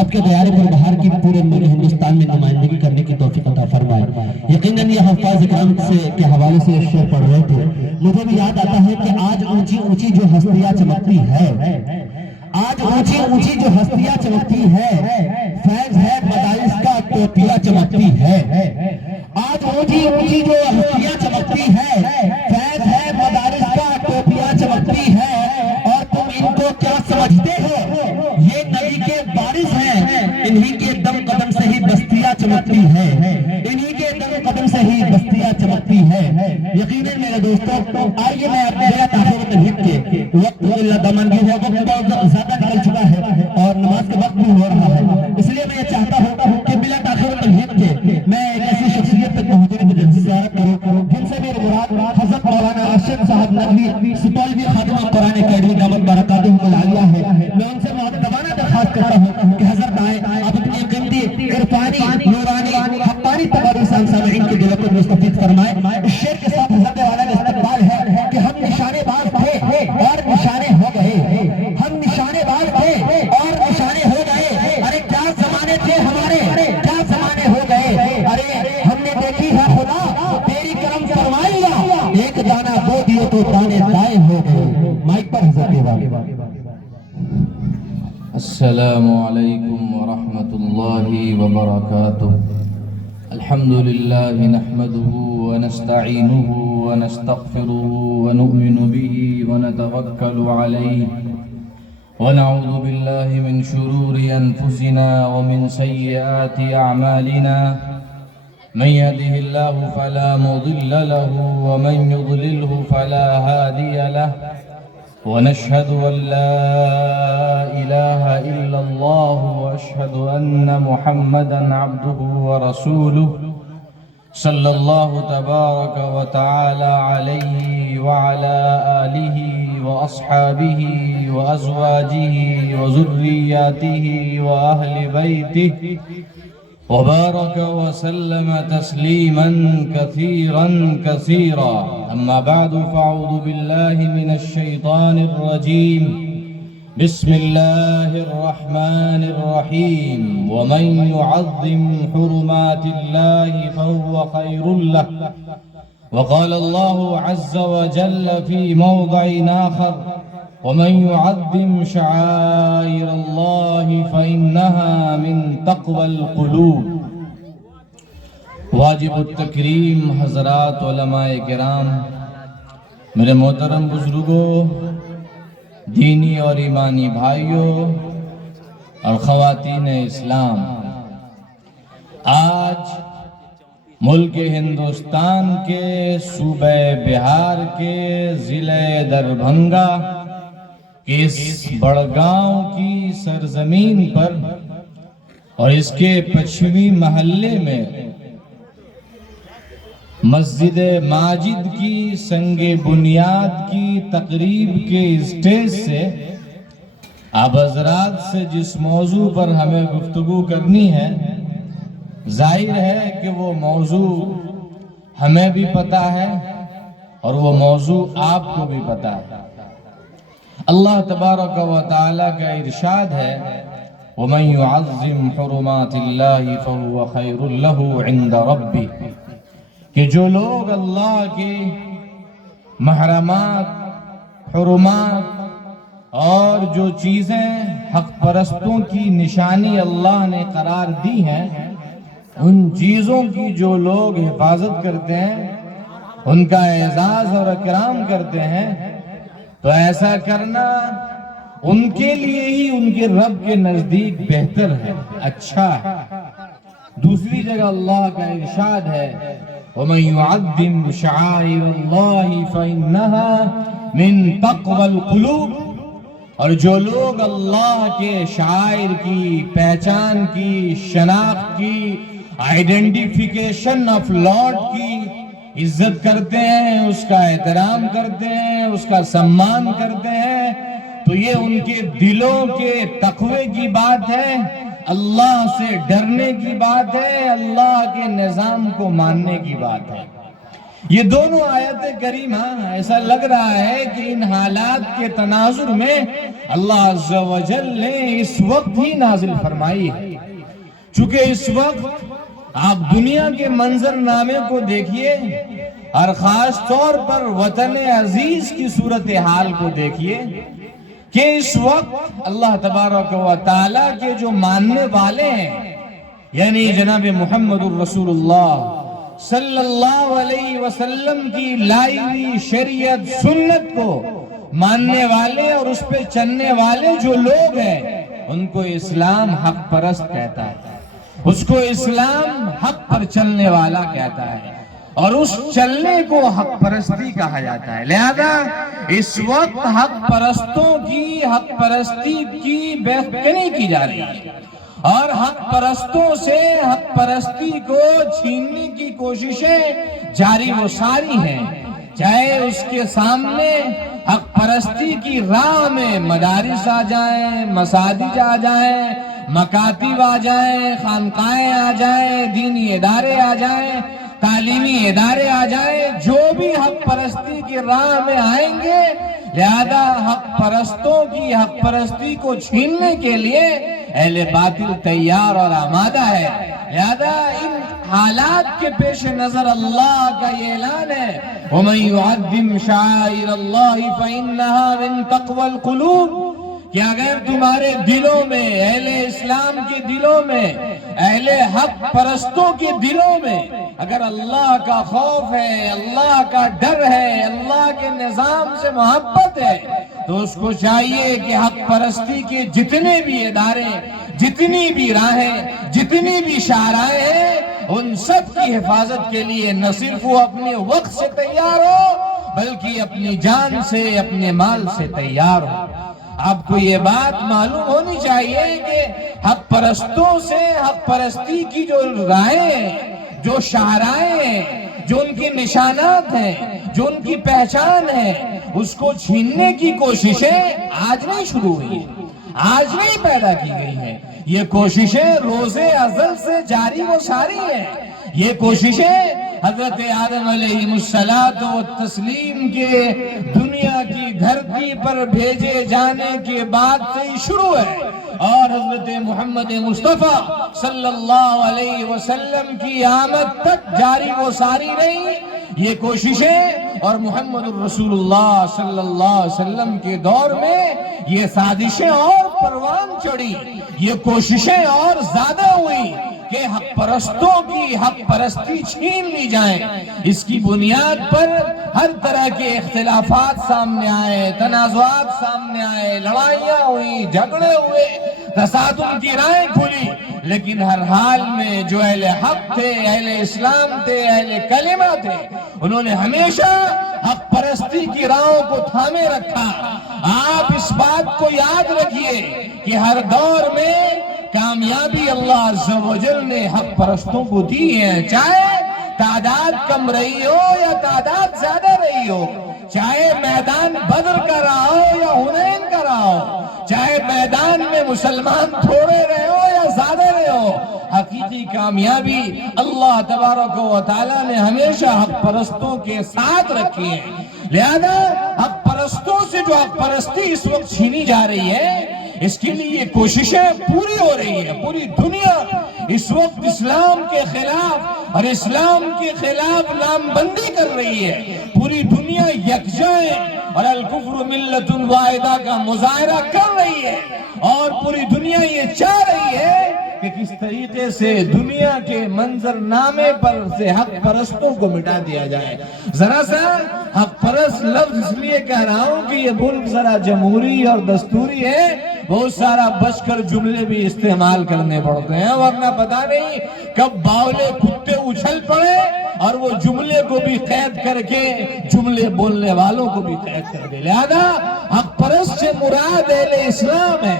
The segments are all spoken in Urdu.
آپ کے دیار پر بہار کی پورے ملک ہندوستان میں نمائندگی کرنے کی توفیق عطا فرمائے۔ یقیناً یہ حفاظ اکرام کے حوالے سے یہ شعر پڑھ رہے تھے، مجھے بھی یاد آتا ہے کہ آج اونچی اونچی جو ہستیاں چمکتی ہے، آج اونچی اونچی جو ہستیاں چمکتی ہے، فیض ہے مدارس کا ٹوپیاں چمکتی ہے۔ آج اونچی اونچی جو ہستیاں چمکتی ہے، فیض ہے مدارس کا ٹوپیاں چمکتی ہے، اور تم ان کو کیا سمجھتے ہو؟ یہ نبی کے وارث ہیں، انہی کے دم قدم سے ہی بستیاں چمکتی ہیں، انہی کے دم قدم سے ہی بستیاں چمکتی ہیں۔ یقیناً میرے دوستوں، آئیے میں اپنے بلا تاخیر ترہیب کے وقت اللہ دمانگی ہے، وقت بہت زیادہ نکل چکا ہے اور نماز کا وقت بھی ہو رہا ہے، اس لیے میں یہ چاہتا ہوں کہ بلا تاخیر ترہیب کے میں ایک ایسی شخصیت تک پہنچنے کی زیارت کروں جن سے میرے مراد حضرت مولانا ارشد صاحب نقوی سپالوی خادم قرآن اکیڈمی دامت برکاتہ العالیہ ہے۔ میں ان سے مؤدبانہ درخواست کرتا ہوں کہ حضرت آئے، آپ اپنی قیمتی عرفانی نورانی حقانی تقریر سامعین کے دلوں کو مستفید فرمائے۔ اس شعر کے ساتھ حضرت والا کا استقبال ہے کہ ہم نشانے باز تھے اور نشانے ہو گئے، ہم نشانے باز تھے اور نشانے ہو گئے، ارے کیا زمانے تھے ہمارے، کیا زمانے ہو گئے، ارے ہم نے دیکھی ہے خدا تیری کرم فرمائیاں، ایک دانہ دو دیو تو دانے دائیں ہو گئے۔ مائک پر حضرت والا۔ السلام علیکم ورحمۃ اللہ وبرکاتہ۔ الحمد للہ نحمده ونستعینه ونستغفره ونؤمن به ونتوکل علیہ ونعوذ باللہ من شرور انفسنا ومن سیئات اعمالنا، من يهده الله فلا مضل له ومن يضلله فلا هادي له، ونشهد أن لا إله إلا الله وأشهد أن محمدًا عبده ورسوله صلى الله تبارك وتعالى عليه وعلى آله وأصحابه وأزواجه وذرياته وأهل بيته وبارك وسلم تسليما كثيرا كثيرا، أما بعد فأعوذ بالله من الشيطان الرجيم، بسم الله الرحمن الرحيم، ومن يعظم حرمات الله فهو خير له، وقال الله عز وجل في موضع آخر، ومن يعظم شعائر الله فإنها من تقوى القلوب۔ واجب التکریم حضرات علماء کرام، میرے محترم بزرگوں، دینی اور ایمانی بھائیوں اور خواتین اسلام، آج ملک ہندوستان کے صوبہ بہار کے ضلع دربھنگا کہ اس بڑگاؤں کی سرزمین پر اور اس کے پچھمی محلے میں مسجد ماجد کی سنگ بنیاد کی تقریب کے اسٹیج سے آپ حضرات سے جس موضوع پر ہمیں گفتگو کرنی ہے، ظاہر ہے کہ وہ موضوع ہمیں بھی پتہ ہے اور وہ موضوع آپ کو بھی پتہ ہے۔ اللہ تبارک و تعالی کا ارشاد ہے، وَمَن يُعَظِّمْ حُرُمَاتِ اللَّهِ فَهُوَ خَيْرٌ لَهُ عِنْدَ رَبِّهِ، کہ جو لوگ اللہ کے محرمات، حرمات اور جو چیزیں حق پرستوں کی نشانی اللہ نے قرار دی ہیں، ان چیزوں کی جو لوگ حفاظت کرتے ہیں، ان کا اعزاز اور اکرام کرتے ہیں، تو ایسا کرنا ان کے لیے ہی ان کے رب کے نزدیک بہتر ہے، اچھا ہے۔ دوسری جگہ اللہ کا ارشاد ہے، وَمَن يُعَظِّمْ شَعَائِرَ اللَّهِ فَإِنَّهَا مِن تَقْوَى الْقُلُوبِ، اور جو لوگ اللہ کے شعائر کی، پہچان کی، شناخت کی، آئیڈینٹیفیکیشن آف لارڈ کی عزت کرتے ہیں، اس کا احترام کرتے ہیں، اس کا سمان کرتے ہیں، تو یہ ان کے دلوں کے تقوی کی بات ہے، اللہ سے ڈرنے کی بات ہے، اللہ کے نظام کو ماننے کی بات ہے۔ یہ دونوں آیت کریمہ ایسا لگ رہا ہے کہ ان حالات کے تناظر میں اللہ عز و جل نے اس وقت ہی نازل فرمائی ہے، چونکہ اس وقت آپ دنیا کے منظر نامے کو دیکھیے اور خاص طور پر وطن عزیز کی صورتحال کو دیکھیے کہ اس وقت اللہ تبارک و تعالی کے جو ماننے والے ہیں، یعنی جناب محمد الرسول اللہ صلی اللہ علیہ وسلم کی لائی ہوئی شریعت سنت کو ماننے والے اور اس پہ چلنے والے جو لوگ ہیں، ان کو اسلام حق پرست کہتا ہے، اس کو اسلام حق پر چلنے والا کہتا ہے، اور اس چلنے کو حق پرستی کہا جاتا ہے۔ لہذا اس وقت حق پرستوں کی حق پرستی کی بحث کی جا رہی ہے، اور حق پرستوں سے حق پرستی کو چھیننے کی کوششیں جاری و ساری ہیں، چاہے اس کے سامنے حق پرستی کی راہ میں مدارس آ جائیں، مساجد آ جائیں، مکاتب آ جائیں، خانقاہیں آ جائیں، دینی ادارے آ جائیں، تعلیمی ادارے آ جائیں، جو بھی حق پرستی کی راہ میں آئیں گے، لہذا حق پرستوں کی حق پرستی کو چھیننے کے لیے اہل باطل تیار اور آمادہ ہے۔ لہذا ان حالات کے پیش نظر اللہ کا یہ اعلان ہے، وَمَن يُعَظِّمْ شَعَائِرَ اللَّهِ فَإِنَّهَا مِن تَقْوَى الْقُلُوبِ، کہ اگر تمہارے دلوں میں، اہل اسلام کے دلوں میں، اہل حق پرستوں کے دلوں میں اگر اللہ کا خوف ہے، اللہ کا ڈر ہے، اللہ کے نظام سے محبت ہے، تو اس کو چاہیے کہ حق پرستی کے جتنے بھی ادارے، جتنی بھی راہیں، جتنی بھی شاہراہیں ہیں، ان سب کی حفاظت کے لیے نہ صرف وہ اپنے وقت سے تیار ہو، بلکہ اپنی جان سے، اپنے مال سے تیار ہو۔ آپ کو یہ بات معلوم ہونی چاہیے کہ حق پرستوں سے حق پرستی کی جو راہیں ہیں، جو شاہراہیں ہیں، جو ان کی نشانات ہیں، جو ان کی پہچان ہے، اس کو چھیننے کی کوششیں آج نہیں شروع ہوئی ہیں، آج نہیں پیدا کی گئی ہیں، یہ کوششیں روز ازل سے جاری و ساری ہیں۔ یہ کوششیں حضرت آدم علیہ السلام کے دنیا کی دھرتی پر بھیجے جانے کے بعد سے ہی شروع ہے، اور حضرت محمد مصطفیٰ صلی اللہ علیہ وسلم کی آمد تک جاری و ساری رہی یہ کوششیں، اور محمد الرسول اللہ صلی اللہ علیہ وسلم کے دور میں یہ سازشیں اور پروان چڑھی، یہ کوششیں اور زیادہ ہوئی کہ حق پرستوں کی حق پرستی چھین لی جائیں۔ اس کی بنیاد پر ہر طرح کے اختلافات سامنے آئے، تنازعات سامنے آئے، لڑائیاں ہوئی، جھگڑے ہوئے، تصادم کی راہیں کھلی، لیکن ہر حال میں جو اہل حق تھے، اہل اسلام تھے، اہل کلمہ تھے، انہوں نے ہمیشہ حق پرستی کی راہوں کو تھامے رکھا۔ آپ اس بات کو یاد رکھیے کہ ہر دور میں کامیابی اللہ عز و جل نے حق پرستوں کو دی ہے، چاہے تعداد کم رہی ہو یا تعداد زیادہ رہی ہو، چاہے میدان بدر کا رہا ہو یا حنین کا رہا ہو، چاہے میدان میں مسلمان تھوڑے رہے ہو یا زیادہ رہے ہو، حقیقی کامیابی اللہ تبارک و تعالیٰ نے ہمیشہ حق پرستوں کے ساتھ رکھی ہے۔ لہذا حق پرستوں سے جو حق پرستی اس وقت چھینی جا رہی ہے، اس کے لیے یہ کوششیں پوری ہو رہی ہیں۔ پوری دنیا اس وقت اسلام کے خلاف اور اسلام کے خلاف نام بندی کر رہی ہے، پوری دنیا یکجا ہے اور الکفر ملت واحدہ کا مظاہرہ کر رہی ہے، اور پوری دنیا یہ چاہ رہی ہے کہ کس طریقے سے دنیا کے منظر نامے پر سے حق پرستوں کو مٹا دیا جائے۔ ذرا سا حق پرست لفظ اس لیے کہہ رہا ہوں کہ یہ ملک ذرا جمہوری اور دستوری ہے، بہت سارا بچ کر جملے بھی استعمال کرنے پڑتے ہیں، ورنہ پتہ نہیں کب باولے کتے اچھل پڑے اور وہ جملے کو بھی قید کر کے جملے بولنے والوں کو بھی قید کر دے۔ لہذا حق پرست سے مراد اہل اسلام ہے،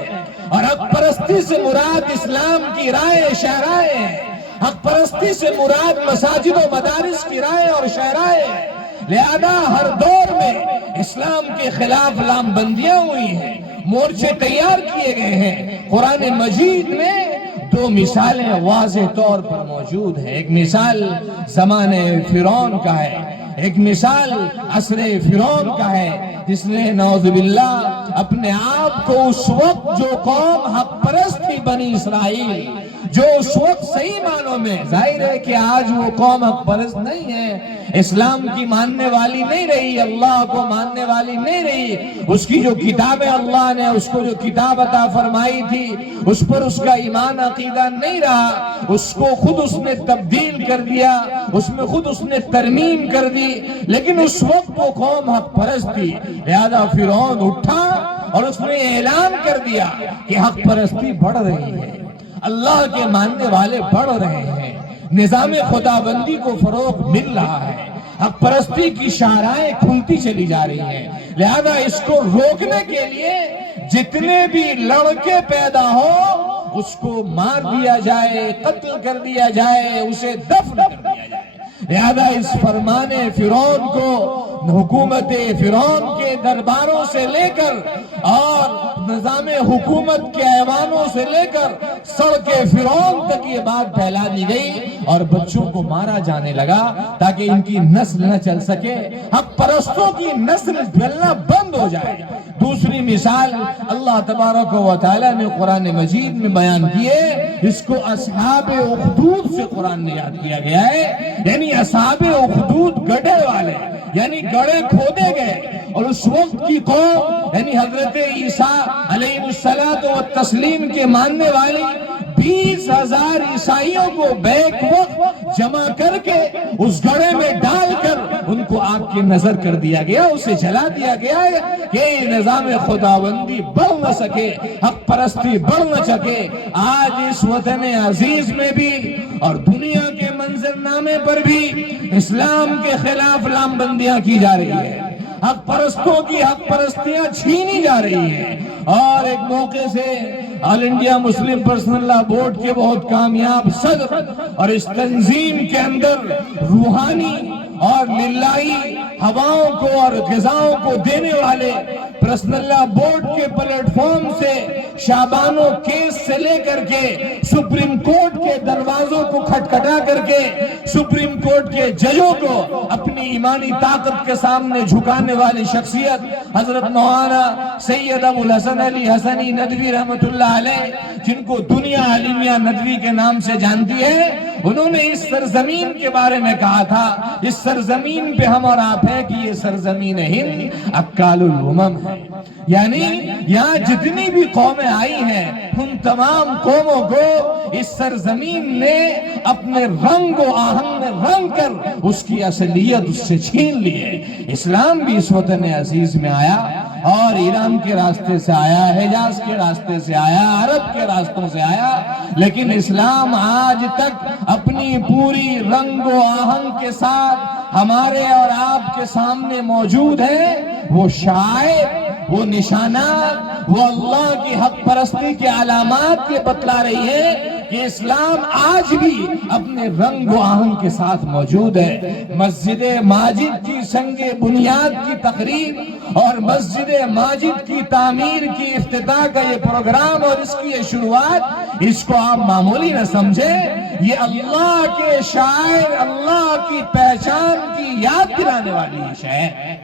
اور حق پرستی سے مراد اسلام کی رائے شہرائیں ہیں، حق پرستی سے مراد مساجد و مدارس کی رائے اور شہرائیں ہیں۔ لہذا ہر دور میں اسلام کے خلاف لام بندیاں ہوئی ہیں، مورچے تیار کیے گئے ہیں۔ قرآن مجید میں دو مثالیں واضح طور پر موجود ہیں۔ ایک مثال زمانے فرعون کا ہے، ایک مثال عصر فرعون کا ہے، جس نے نعوذ باللہ اپنے آپ کو اس وقت جو قوم حق پرست تھی بنی اسرائیل، جو اس وقت صحیح معنوں میں، ظاہر ہے کہ آج وہ قوم حق پرست نہیں ہے، اسلام کی ماننے والی نہیں رہی، اللہ کو ماننے والی نہیں رہی، اس کی جو کتابیں اللہ نے اس کو جو کتاب عطا فرمائی تھی اس پر اس کا ایمان عقیدہ نہیں رہا، اس کو خود اس نے تبدیل کر دیا، اس میں خود اس نے ترمیم کر دی، لیکن اس وقت وہ قوم حق پرست تھی، لہذا فرعون اٹھا اور اس نے اعلان کر دیا کہ حق پرستی بڑھ رہی ہے، اللہ کے ماننے والے بڑھ رہے ہیں، نظام خدا بندی کو فروغ مل رہا ہے، حق پرستی کی شاہراہیں کھلتی چلی جا رہی ہیں، لہذا اس کو روکنے کے لیے جتنے بھی لڑکے پیدا ہو اس کو مار دیا جائے، قتل کر دیا جائے، اسے دفن کر دیا جائے۔ لہذا اس فرمان فرعون کو حکومت فرعون کے درباروں سے لے کر اور نظام حکومت کے ایوانوں سے لے کر سڑک فرعون تک یہ بات پھیلا دی گئی اور بچوں کو مارا جانے لگا تاکہ ان کی نسل نہ چل سکے، حق پرستوں کی نسل پھیلنا بند ہو جائے۔ دوسری مثال اللہ تبارک و تعالی نے قرآن مجید میں بیان کی ہے، اس کو اصحاب اخدود سے قرآن نے یاد کیا گیا ہے، یعنی اصحاب اخدود گڑھے والے، یعنی گڑھے کھودے گئے، اور اس وقت کی قوم یعنی حضرت عیسیٰ علیہ السلام کے ماننے والی 20,000 عیسائیوں کو بیک وقت جمع کر کے اس گڑھے میں ڈال کر ان کو آگ کی نظر کر دیا گیا، اسے جلا دیا گیا کہ یہ نظام خداوندی بڑھ نہ سکے، حق پرستی بڑھ نہ سکے۔ آج اس وطن عزیز میں بھی اور دنیا کے منظرنامے پر بھی اسلام کے خلاف لام بندیاں کی جا رہی ہے، حق پرستوں کی حق پرستیاں چھینی جا رہی ہیں، اور ایک موقع سے آل انڈیا مسلم پرسنل لا بورڈ کے بہت کامیاب صدر اور اس تنظیم کے اندر روحانی اور للہی ہواؤں کو اور غذاؤں کو دینے والے پرسنل لا بورڈ کے پلیٹ فارم سے شابانوں کیس سے لے کر کے سپریم کورٹ کے دروازوں کو کھٹکھٹا کر کے سپریم کورٹ کے ججوں کو اپنی ایمانی طاقت کے سامنے جھکانے والی شخصیت حضرت مولانا سید ابو الحسن علی حسنی ندوی رحمت اللہ علیہ، جن کو دنیا عالمیہ ندوی کے نام سے جانتی ہے، انہوں نے اس سرزمین کے بارے میں کہا تھا، اس سرزمین پہ ہم اور آپ ہیں کہ یہ سرزمین ہند اکال الامم ہے، یعنی یہاں جتنی بھی قومیں آئی ہیں ان تمام قوموں کو اس سرزمین نے اپنے رنگ و آہن میں رنگ کر اس کی اصلیت اس سے چھین لی ہے۔ اسلام بھی اس وطن عزیز میں آیا اور ایران کے راستے سے آیا، حجاز کے راستے سے آیا، عرب کے راستوں سے آیا، لیکن اسلام آج تک اپنی پوری رنگ و آہن کے ساتھ ہمارے اور آپ کے سامنے موجود ہے۔ وہ شعائر، وہ نشانات، وہ اللہ کی حق پرستی کے علامات یہ بتلا رہی ہے کہ اسلام آج بھی اپنے رنگ و آہن کے ساتھ موجود ہے۔ مسجد ماجد کی سنگ بنیاد کی تقریب اور مسجد ماجد کی تعمیر کی افتتاح کا یہ پروگرام اور اس کی یہ شروعات، اس کو آپ معمولی نہ سمجھیں، یہ اللہ کے شاعر، اللہ کی پہچان کی یاد دلانے والی شے ہے،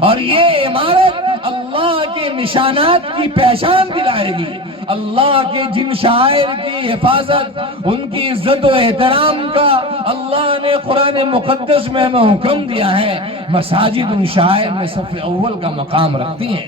اور یہ عمارت اللہ کے نشانات کی پہچان دلائے گی۔ اللہ کے جن شاعر کی حفاظت، ان کی عزت و احترام کا اللہ نے قرآن مقدس میں ہمیں حکم دیا ہے، مساجد ان شاعر میں صف اول کا مقام رکھتی ہیں،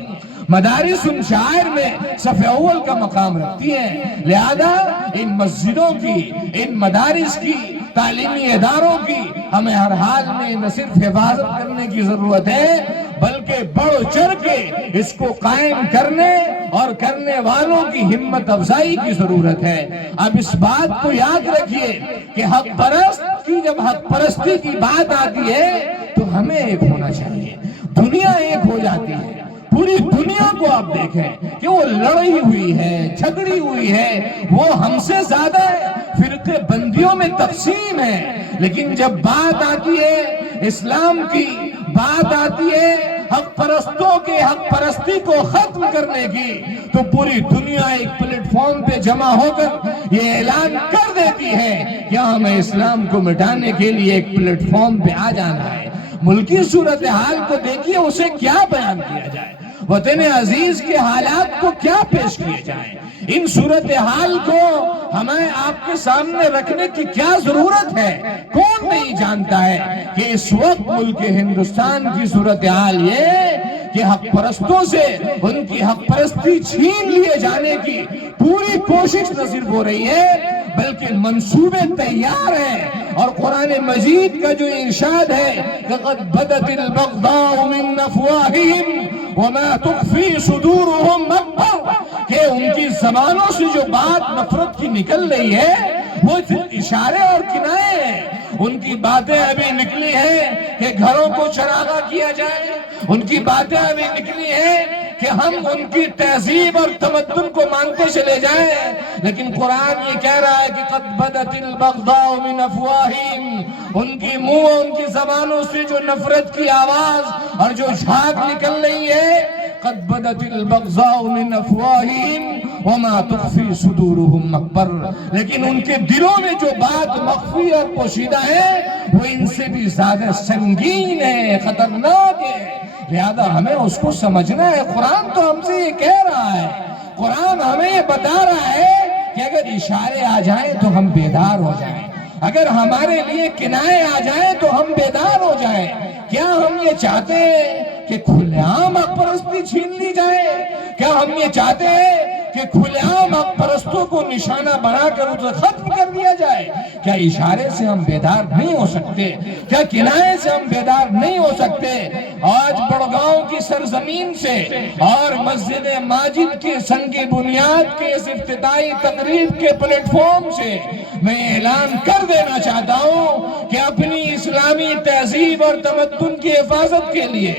مدارس ان شاعر میں صف اول کا مقام رکھتی ہیں، لہذا ان مسجدوں کی، ان مدارس کی، تعلیمی اداروں کی ہمیں ہر حال میں نہ صرف حفاظت کرنے کی ضرورت ہے بلکہ بڑھ چڑھ کے اس کو قائم کرنے اور کرنے والوں کی ہمت افزائی کی ضرورت ہے۔ اب اس بات کو یاد رکھیے کہ حق پرست کی جب حق پرستی کی بات آتی ہے تو ہمیں ایک ہونا چاہیے، دنیا ایک ہو جاتی ہے، پوری دنیا کو آپ دیکھیں کہ وہ لڑی ہوئی ہے، جھگڑی ہوئی ہے، وہ ہم سے زیادہ فرقے بندیوں میں تقسیم ہے، لیکن جب بات آتی ہے اسلام کی، بات آتی ہے حق پرستوں کے حق پرستی کو ختم کرنے کی، تو پوری دنیا ایک پلیٹ فارم پہ جمع ہو کر یہ اعلان کر دیتی ہے کہ ہمیں اسلام کو مٹانے کے لیے ایک پلیٹ فارم پہ آ جانا ہے۔ ملکی صورتحال کو دیکھیے، اسے کیا بیان کیا جائے، وطن عزیز کے حالات کو کیا پیش کیے جائیں۔ ان صورتحال کو ہمیں آپ کے سامنے رکھنے کی کیا ضرورت ہے؟ کون نہیں جانتا ہے کہ اس وقت ملک ہندوستان کی صورتحال یہ کہ حق پرستوں سے ان کی حق پرستی چھین لیے جانے کی پوری کوشش نہ صرف ہو رہی ہے بلکہ منصوبے تیار ہیں۔ اور قرآن مجید کا جو ارشاد ہے لَقَدْ بَدَتِ الْبَغْضَاءُ مِنْ أَفْوَاهِهِمْ وَمَا تُخْفِي صُدُورُهُمْ أَكْبَرُ، کہ ان کی زبانوں سے جو بات نفرت کی نکل رہی ہے وہ صرف اشارے اور کنائے ہیں۔ ان کی باتیں ابھی نکلی ہیں کہ گھروں کو چراغاں کیا جائے، ان کی باتیں ابھی نکلی ہیں کہ ہم ان کی تہذیب اور تمدن کو مانتے چلے جائیں، لیکن قرآن یہ کہہ رہا ہے کہ قد بدت البغضاء من افواہہم، ان کی منہ ان کی زبانوں سے جو نفرت کی آواز اور جو جھاگ نکل رہی ہے، قد بدت البغضاء من افواہہم وما تخفی صدورہم اکبر، لیکن ان کے دلوں میں جو بات مخفی اور پوشیدہ ہے وہ ان سے بھی زیادہ سنگین ہے، خطرناک ہے۔ لہذا ہمیں اس کو سمجھنا ہے۔ قرآن تو ہم سے یہ کہہ رہا ہے، قرآن ہمیں یہ بتا رہا ہے کہ اگر اشارے آ جائیں تو ہم بیدار ہو جائیں، اگر ہمارے لیے کنائے آ جائیں تو ہم بیدار ہو جائیں۔ کیا ہم یہ چاہتے ہیں کہ کھلے عام حق پرستی چھین لی جائے؟ کیا ہم یہ چاہتے ہیں کہ کھلے عام حق پرستوں کو نشانہ بنا کر اسے ختم کر دیا جائے؟ کیا اشارے سے ہم بیدار نہیں ہو سکتے؟ کیا کنائے سے ہم بیدار نہیں ہو سکتے؟ آج بڑگاؤں کی سرزمین سے اور مسجد ماجد کے سنگ بنیاد کے اس افتتاحی تقریب کے پلیٹ فارم سے میں اعلان کر دینا چاہتا ہوں کہ اپنی اسلامی تہذیب اور تمدن کی حفاظت کے لیے،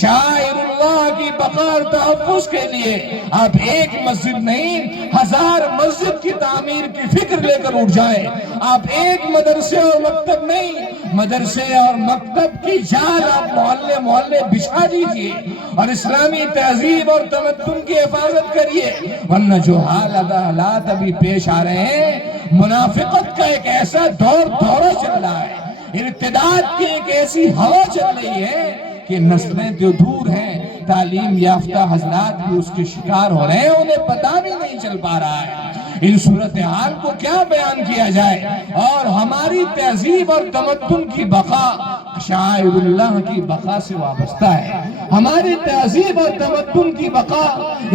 شاعر اللہ کی بقا اور تحفظ کے لیے آپ ایک مسجد نہیں 1000 مسجد کی تعمیر کی فکر لے کر اٹھ جائیں۔ آپ ایک مدرسے اور مکتب نہیں، مدرسے اور مکتب کی جال آپ محلے محلے بچھا دیجئے اور اسلامی تہذیب اور تمدن کی حفاظت کریے، ورنہ جو حالات ابھی پیش آ رہے ہیں، منافقت کا ایک ایسا دورہ چل رہا ہے، ارتداد کی ایک ایسی ہوا چل رہی ہے کہ نسلیں جو دور ہیں، تعلیم یافتہ حضرات بھی اس کے شکار ہو رہے ہیں، انہیں پتہ بھی نہیں چل پا رہا ہے۔ ان صورتحال کو کیا بیان کیا جائے؟ اور ہماری تہذیب اور تمدن کی بقا شاعر اللہ کی بقا سے وابستہ ہے۔ ہماری تہذیب اور تمدن کی بقا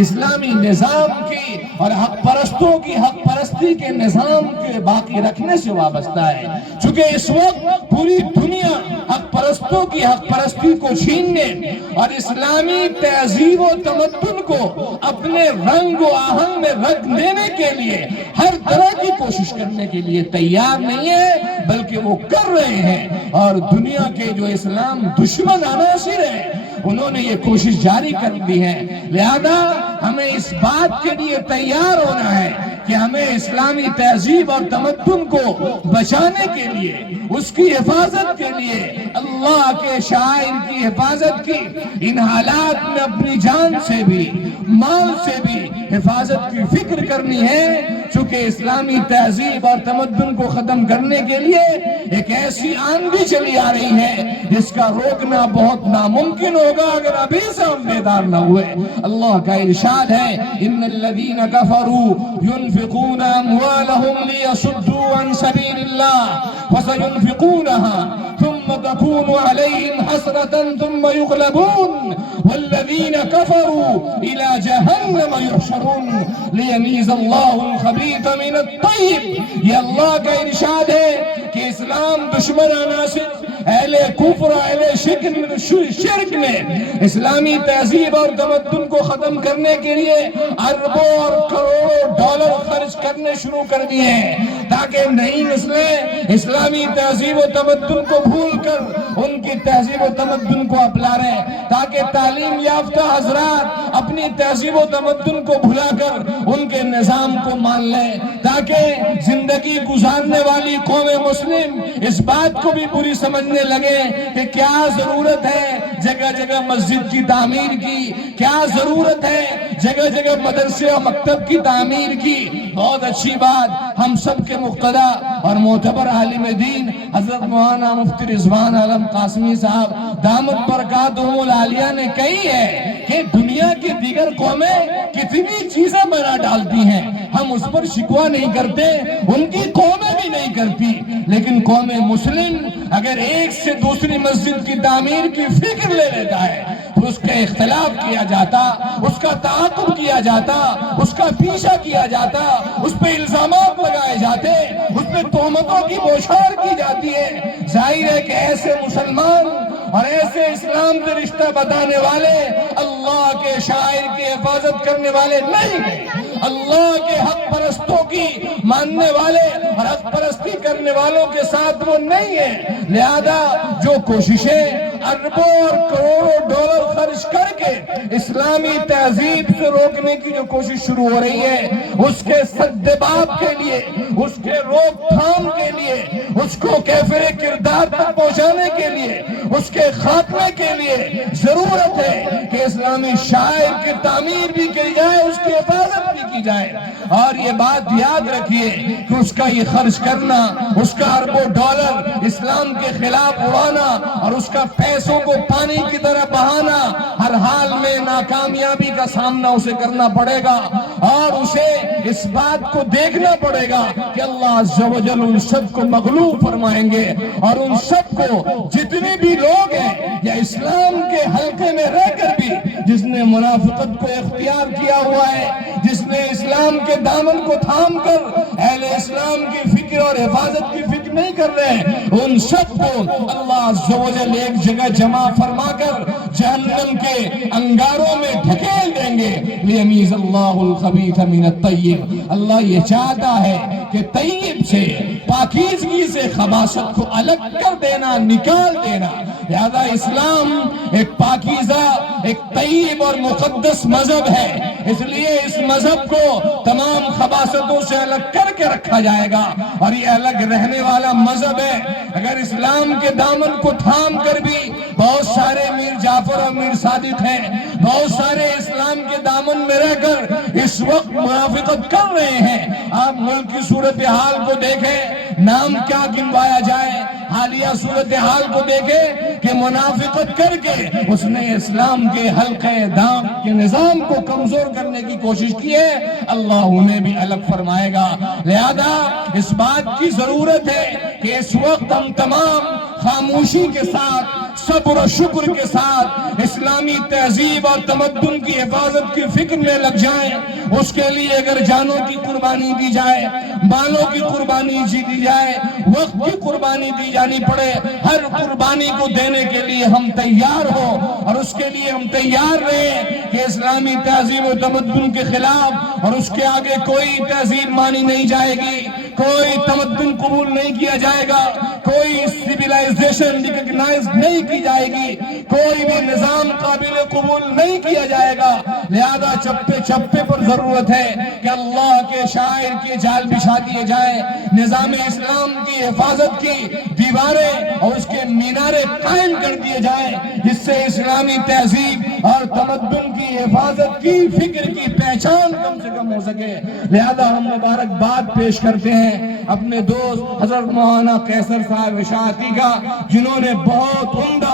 اسلامی نظام کی اور حق پرستوں کی حق پرستی کے نظام کے باقی رکھنے سے وابستہ ہے۔ چونکہ اس وقت پوری دنیا حق پرستوں کی حق پرستی کو چھیننے اور اسلامی تہذیب و تمدن کو اپنے رنگ و آہنگ میں رکھ دینے کے لیے ہر طرح کی کوشش کرنے کے لیے تیار نہیں ہے، بلکہ وہ کر رہے ہیں۔ اور دنیا کے جو اسلام دشمن عناصر ہیں انہوں نے یہ کوشش جاری کر دی ہے۔ لہذا ہمیں اس بات کے لیے تیار ہونا ہے کہ ہمیں اسلامی تہذیب اور تمدن کو بچانے کے لیے، اس کی حفاظت کے لیے، اللہ کے شاعر کی حفاظت کی ان حالات میں اپنی جان سے بھی مال سے بھی حفاظت کی فکر کرنی ہے، چونکہ اسلامی تہذیب اور تمدن کو ختم کرنے کے لیے ایک ایسی آندھی چلی آ رہی ہے جس کا روکنا بہت ناممکن ہوگا اگر ابھی سے ہم بیدار نہ ہوئے۔ اللہ کا ارشاد ہے ان الذین کفروا ينفقون اموالهم ليصدوا عن سبيل الله فسينفقونها ثم تكون عليهم حسرة ثم يغلبون والذين كفروا إلى جهنم يحشرون ليميز الله الخبيث من الطيب۔ یہ اللہ کا ارشاد ہے کہ اسلام دشمن عناصر اہل کفر اہل شرک نے اسلامی تہذیب اور تمدن کو ختم کرنے کے لیے اربوں اور کروڑوں ڈالر خرچ کرنے شروع کر دیے ہیں تاکہ نئی نسلیں اسلامی تہذیب و تمدن کو بھول کر ان کی تہذیب و تمدن کو اپنا رہے، تاکہ تعلیم یافتہ حضرات اپنی تہذیب و تمدن کو بھلا کر ان کے نظام کو مان لیں، تاکہ زندگی گزارنے والی قوم مسلم اس بات کو بھی پوری سمجھنے لگے کہ کیا ضرورت ہے جگہ جگہ مسجد کی تعمیر کی، کیا ضرورت ہے جگہ جگہ مدرسے اور مکتب کی تعمیر کی؟ بہت اچھی بات، ہم سب کے مقتدی اور معتبر عالم دین حضرت مولانا مفتی رضوان عالم قاسمی صاحب دامت برکاتہم العالیہ نے کہی ہے کہ دنیا کی دیگر قومیں کتنی چیزیں بنا ڈالتی ہیں، ہم اس پر شکوہ نہیں کرتے، ان کی قومیں بھی نہیں کرتی، لیکن قوم مسلم اگر ایک سے دوسری مسجد کی تعمیر کی فکر لے لیتا ہے تو اس کا اختلاف کیا جاتا، اس کا تعاقب کیا جاتا، اس کا پیچھا کیا جاتا، اس پہ الزامات لگائے جاتے، اس پہ تہمتوں کی بوچھار کی جاتی ہے۔ ظاہر ہے کہ ایسے مسلمان اور ایسے اسلام سے رشتہ بتانے والے اللہ کے شاعر کی حفاظت کرنے والے نہیں ہیں، اللہ کے حق پرستوں کی ماننے والے اور حق پرستی کرنے والوں کے ساتھ وہ نہیں ہیں۔ لہذا جو کوششیں اربوں اور کروڑوں ڈالر خرچ کر کے اسلامی تہذیب سے روکنے کی جو کوشش شروع ہو رہی ہے، اس کے سدباب کے لیے، اس کے روک تھام کے لیے، اس کو کیفر کردار تک پہنچانے کے لیے، اس کے خاتمے کے لیے ضرورت ہے کہ اسلامی شاعر کی تعمیر بھی کی جائے، اس کی حفاظت بھی کی جائے۔ اور یہ بات یاد رکھیے کہ اس کا یہ خرچ کرنا، اس کا اربوں ڈالر اسلام کے خلاف اڑانا اور اس کا پیسوں کو پانی کی طرح بہانا، ہر حال میں ناکامیابی کا سامنا اسے کرنا پڑے گا، اور اسے اس بات کو دیکھنا پڑے گا کہ اللہ عز و جل ان سب کو مغلوب فرمائیں گے، اور ان سب کو جتنے بھی لوگ ہیں یا اسلام کے حلقے میں رہ کر بھی جس نے منافقت کو اختیار کیا ہوا ہے، جس نے اسلام کے دامن کو تھام کر اہل اسلام کی فکر اور حفاظت کی فکر نہیں کر رہے، ان سب کو اللہ عز و جل ایک جگہ جمع فرما کر جہنم کے انگاروں میں ڈھکیل دیں گے۔ لیمیز اللہ الخبیث من الطیب، اللہ یہ چاہتا ہے کہ طیب سے، پاکیزگی سے خباثت کو الگ کر دینا، نکال دینا۔ لہذا اسلام ایک پاکیزہ، ایک طیب اور مقدس مذہب ہے، اس لیے اس مذہب کو تمام خباثتوں سے الگ کر کے رکھا جائے گا، اور یہ الگ رہنے والا مذہب ہے۔ اگر اسلام کے دامن کو تھام کر بھی بہت سارے میر جعفر اور میر صادق ہیں، بہت سارے اسلام کے دامن میں رہ کر اس وقت منافقت کر رہے ہیں۔ آپ ملک کی صورتحال کو دیکھیں، نام کیا گنوایا جائے، حالیہ صورتحال کو دیکھیں کہ منافقت کر کے اس نے اسلام کے حلقے دام کے نظام کو کمزور کرنے کی کوشش کی ہے، اللہ انہیں بھی الگ فرمائے گا۔ لہذا اس بات کی ضرورت ہے کہ اس وقت ہم تمام خاموشی کے ساتھ، صبر و شکر کے ساتھ اسلامی تہذیب اور تمدن کی حفاظت کی فکر میں لگ جائیں۔ اس کے لیے اگر جانوں کی قربانی دی جائے، مالوں کی قربانی دی جائے، وقت کی قربانی دی جانی پڑے، ہر قربانی کو دینے کے لیے ہم تیار ہوں، اور اس کے لیے ہم تیار رہیں کہ اسلامی تہذیب و تمدن کے خلاف اور اس کے آگے کوئی تہذیب مانی نہیں جائے گی، کوئی تمدن قبول نہیں کیا جائے گا، کوئی سیویلائزیشن ریکگنائز نہیں کی جائے گی، کوئی بھی نظام قابل قبول نہیں کیا جائے گا۔ لہذا چپے چپے پر ضرورت ہے کہ اللہ کے شاعر کے جال بچھا دیے جائیں، نظام اسلام کی حفاظت کی دیواریں اور اس کے مینارے قائم کر دیے جائیں، جس سے اسلامی تہذیب اور تمدن کی حفاظت کی فکر کی پہچان کم سے کم ہو سکے۔ لہذا ہم مبارکباد پیش کرتے ہیں اپنے دوست حضرت مولانا قیصر صاحب اشاعتی کا، جنہوں نے بہت عمدہ،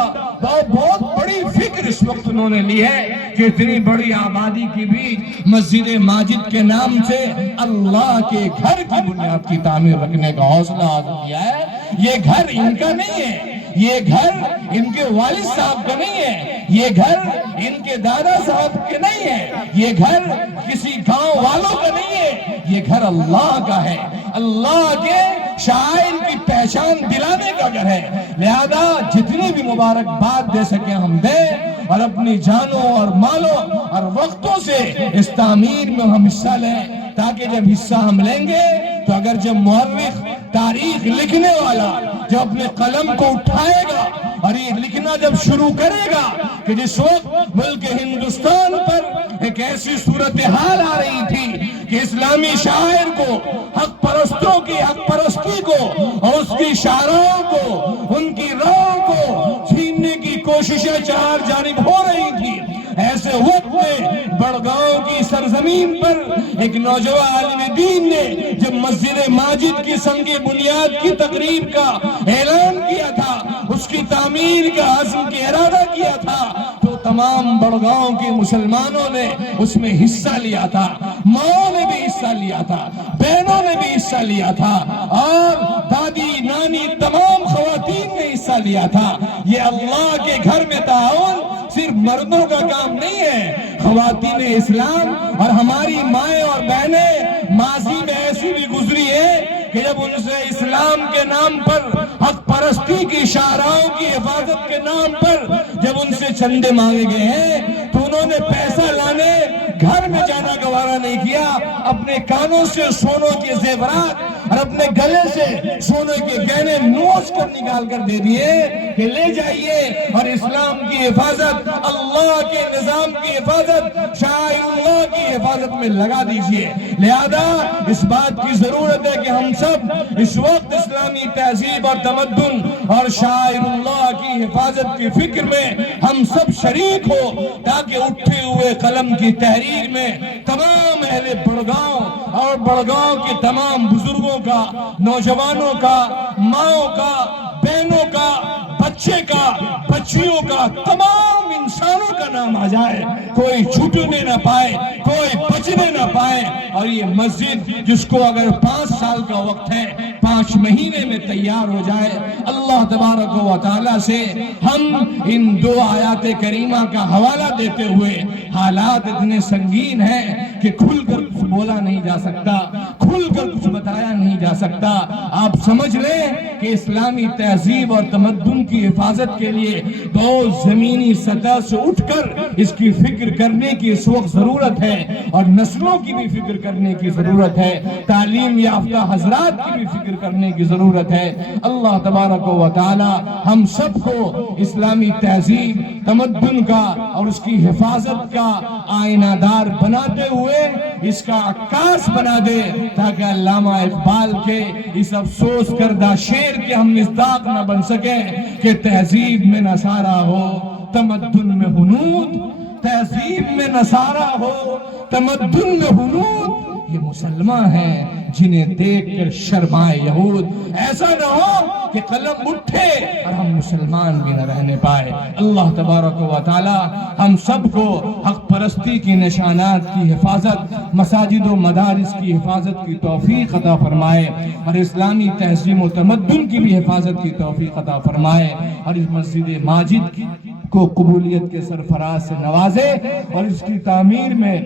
بہت بڑی فکر اس وقت انہوں نے لی ہے کہ اتنی بڑی آبادی کی بھی مسجد ماجد کے نام سے اللہ کے گھر کی بنیاد کی تعمیر رکھنے کا حوصلہ حاصل کیا ہے۔ یہ گھر ان کا نہیں ہے، یہ گھر ان کے والد صاحب کا نہیں ہے، یہ گھر ان کے دادا صاحب کے نہیں ہے، یہ گھر کسی گاؤں والوں کا نہیں ہے، یہ گھر اللہ کا ہے، اللہ کے شاعر کی پہچان دلانے کا گھر ہے۔ لہذا جتنی بھی مبارکباد دے سکیں ہم دیں، اور اپنی جانوں اور مالوں اور وقتوں سے اس تعمیر میں ہم حصہ لیں، تاکہ جب حصہ ہم لیں گے تو اگر جب مورخ، تاریخ لکھنے والا جب اپنے قلم کو اٹھائے گا اور یہ لکھنا جب شروع کرے گا کہ جس وقت ملک ہندوستان پر ایک ایسی صورتحال آ رہی تھی کہ اسلامی شاعر کو، حق پرستوں کی حق پرستی کو اور اس کی شاعروں کو، ان کی راہوں کو چھیننے کی کوششیں چار جانب ہو رہی تھی، ایسے وقت میں بڑگاؤں کی سرزمین پر ایک نوجوان عالم دین نے جب مسجد ماجد کی سنگ بنیاد کی تقریب کا اعلان کیا تھا، اس کی تعمیر کا عزم کی ارادہ کیا تھا، تو تمام بڑگاؤں کے مسلمانوں نے اس میں حصہ لیا تھا، ماؤں نے بھی حصہ لیا تھا، بہنوں نے بھی حصہ لیا تھا، اور دادی نانی تمام خواتین نے حصہ لیا تھا۔ یہ اللہ کے گھر میں تعاون صرف مردوں کا کام نہیں ہے، خواتین اسلام اور ہماری مائیں اور بہنیں ماضی میں ایسی بھی گزری ہے کہ جب ان سے اسلام کے نام پر، حق پرستی کی شاہراہوں کی حفاظت کے نام پر جب ان سے چندے مانگے گئے ہیں تو انہوں نے پیسہ لانے گھر میں جانا گوارا نہیں کیا، اپنے کانوں سے سونوں کے زیورات اور اپنے گلے سے سونے کے گہنے نوچ کر نکال کر دے دیے کہ لے جائیے اور اسلام کی حفاظت، اللہ کے نظام کی حفاظت، شاعر اللہ کی حفاظت میں لگا دیجئے۔ لہذا اس بات کی ضرورت ہے کہ ہم سب اس وقت اسلامی تہذیب اور تمدن اور شاعر اللہ کی حفاظت کی فکر میں ہم سب شریک ہو، تاکہ اٹھے ہوئے قلم کی تحریر میں تمام اہل بڑگاؤں اور بڑگاؤں کے تمام بزرگوں کا، نوجوانوں کا، ماؤں کا، بہنوں کا، بچے کا، بچیوں کا، تمام انسانوں کا نام آ جائے، کوئی چھوٹنے نہ پائے، کوئی بچنے نہ پائے، اور یہ مسجد جس کو اگر 5 سال کا وقت ہے 5 مہینے میں تیار ہو جائے، اللہ تبارک و تعالیٰ سے ہم ان 2 آیات کریمہ کا حوالہ دیتے ہوئے، حالات اتنے سنگین ہیں کہ کھل کر کچھ بولا نہیں جا سکتا، کھل کر کچھ بتایا نہیں جا سکتا۔ آپ سمجھ لیں کہ اسلامی تہذیب اور تمدن کی حفاظت کے لیے بہت زمینی سطح سے اٹھ کر اس کی فکر کرنے کی اس وقت ضرورت ہے، اور نسلوں کی بھی فکر کرنے کی ضرورت ہے، تعلیم یافتہ حضرات کی بھی فکر کرنے کی ضرورت ہے۔ اللہ تبارک و تعالی ہم سب کو اسلامی تہذیب، تمدن کا اور اس کی حفاظت کا آئینہ دار بناتے ہوئے اس کا عکاس بنا دے، تاکہ علامہ اقبال کے اس افسوس کردہ شعر کے ہم مصداق نہ بن سکیں کہ تہذیب میں نصارہ ہو تمدن میں ہنود، تہذیب میں نصارہ ہو تمدن میں ہنود، یہ مسلمان ہیں جنہیں دیکھ کر شرمائے یہود۔ ایسا نہ ہو کہ قلم اٹھے اور ہم مسلمان بھی نہ رہنے پائے۔ اللہ تبارک و تعالی ہم سب کو حق پرستی کی نشانات کی حفاظت، مساجد و مدارس کی حفاظت کی توفیق عطا فرمائے، اور اسلامی تہذیب و تمدن کی بھی حفاظت کی توفیق عطا فرمائے، اور اس مسجد ماجد کو قبولیت کے سرفراز سے نوازے، اور اس کی تعمیر میں